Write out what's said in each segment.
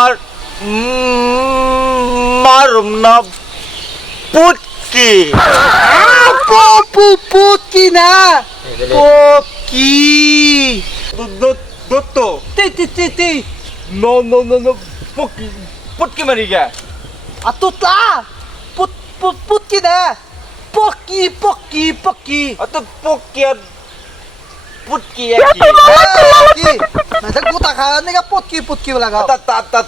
আর মারুম না পুটকি পুটকি না। কি Dutta no no no no পুটকি পুটকি মারি গা। আর তো তা পুটকি না। পকি পকি পকি। আর তো পকি আর পুটকি একই কি মানে গোটা খাওয়া নাকি পটকি পটকি বলা গাও তা তা তা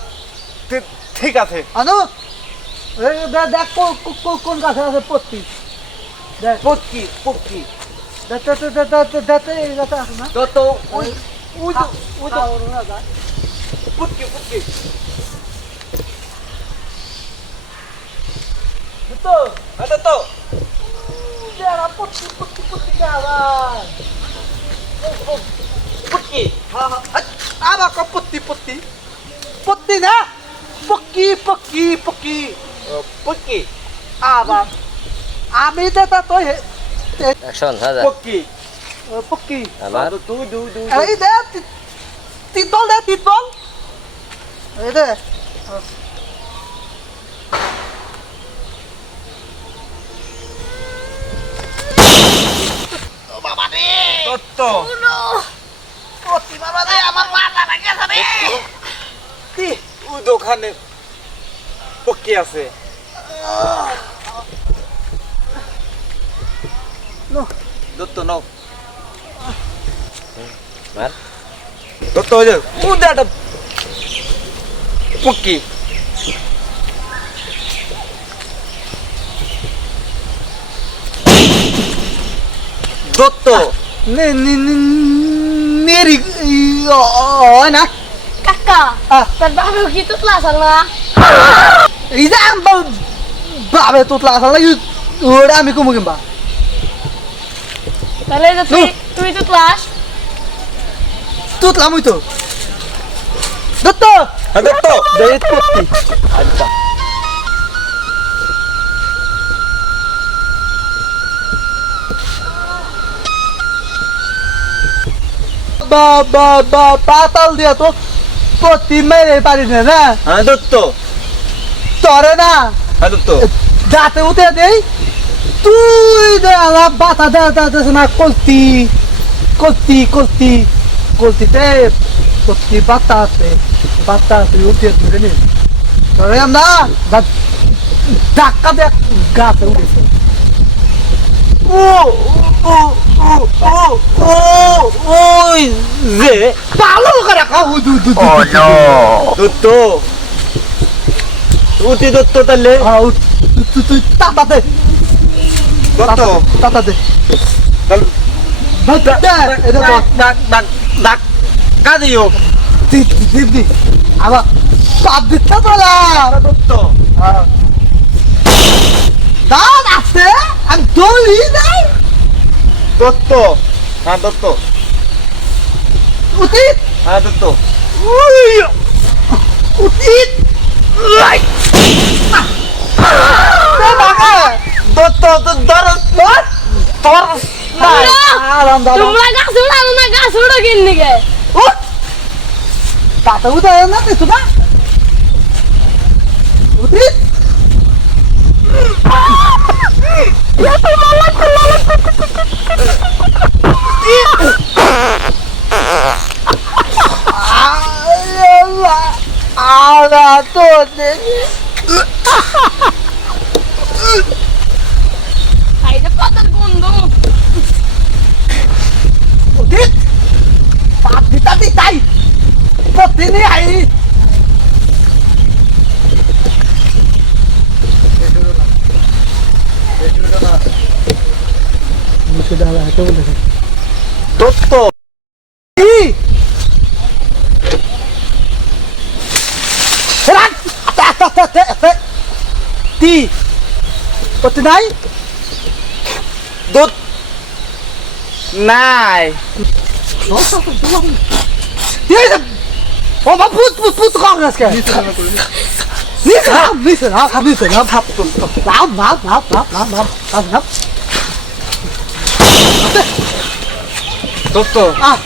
ঠিক- ঠিক আছে আনো এই দেখ দেখ কো- কো- কো- কোন গাছে আছে পটকি দেখ পুটকি পুটকি দেখ দেখ দেখ দেখ দেখ দেখ এই গাছে আছে না দত্ত ওই ওই তো ওই তো পুটকি পুটকি তো হ্যাঁ দত্ত যারা পটকি পটকি পটকি আবার আর অক পত্তি পত্তি। পত্তি না? পক্কি পক্কি পক্কি পক্কি আবার আমি দাদা তো অ্যাকশন দাদা পক্কি পক্কি আমার দুই দুই এই দে তিন দে তিন এই দে। বাবা রে। দত্ত ওখানে পক্ষী আছে দত্ত নাও দত্ত ওই যে একটা পক্ষী দত্ত মেরি হয় না কাকা তার বাবা কি তুতলা আসাল না এই যে বাবে তুতলা আসাল না ওরা আমি কমু কিংবা তাহলে তুই তুই তুতলাস তুতলাম তো দত্ত দত্ত জয়িত করতি আচ্ছা বা বা বা পাতাল দিয়া তো পত্তি মেরে পারি না না? হ্যাঁ দত্ত। তরে না। হ্যাঁ দত্ত। দাঁতে উঠে দেই। তুই বাতা দে দে না কলতি। কলতি কলতি কলতিতে কলতি বাতা আছে বাতা আছে উঠে ধরে নে। তরে আমরা ধাক্কা দে গাছে উঠেছে। ও ও ওই যে পালো করে কাউ দু দু দু তো উঠি দত্ত তাহলে তুই তাতাতে দত্ত তাতাতে কাঁদিও দিদি আবার পাপ দিতে বলা দত্ত দাঁত আছে Toto. Ha Toto. Utit. Ha Toto. Uy. Utit. Lai. Tama ka. Toto to daros to. Toros. Hala. Tumla ga sura na ga sura gin ni ge. Ut. Ta ta uta na ni Ah! Ya terlalat, terlalat. Ada tuh Hai Pak. Pot ini air. আতে আতে আতে আতে তি পত্নী নাই দত্ত নাই Yes! Oh, ma put put put kong das ke. Listen up, listen up, listen up, up, up, up, up, up, up, up, Toto. Ah.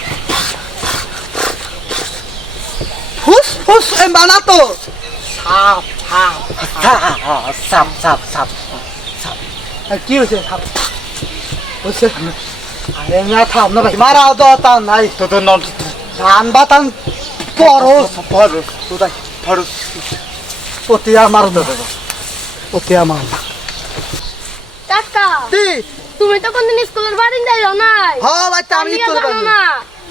Hus hus embanato. Sap sap sap sap sap sap. কি হয়েছে সাপ হচ্ছে আরে না থাম না ভাই মারা তো তা নাই তো তো নন ধান বাতান পরস পরস তো তাই পরস ওতে আমার তো ওতে আমার কাকা দি তুমি তো কোনদিন স্কুলের বাড়ি যাও নাই? হ বাচ্চা আমি আমিও তো না।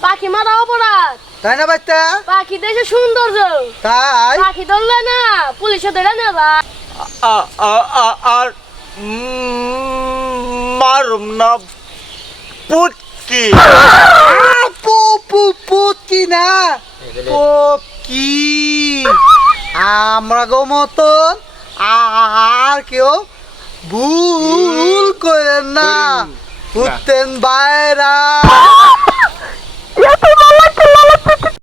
পাখি মারা অপরাধ। তাই না বাচ্চা? পাখি দেশে সৌন্দর্য। তাই? পাখি ধরলে না পুলিশে ধরে না আ আ আ আর উম, মারুম না পুটকি। পু পু পুতকি না। পকি আমরা গো মতন আর কেউ ভুল করেন না। উঠতেন বাইরা।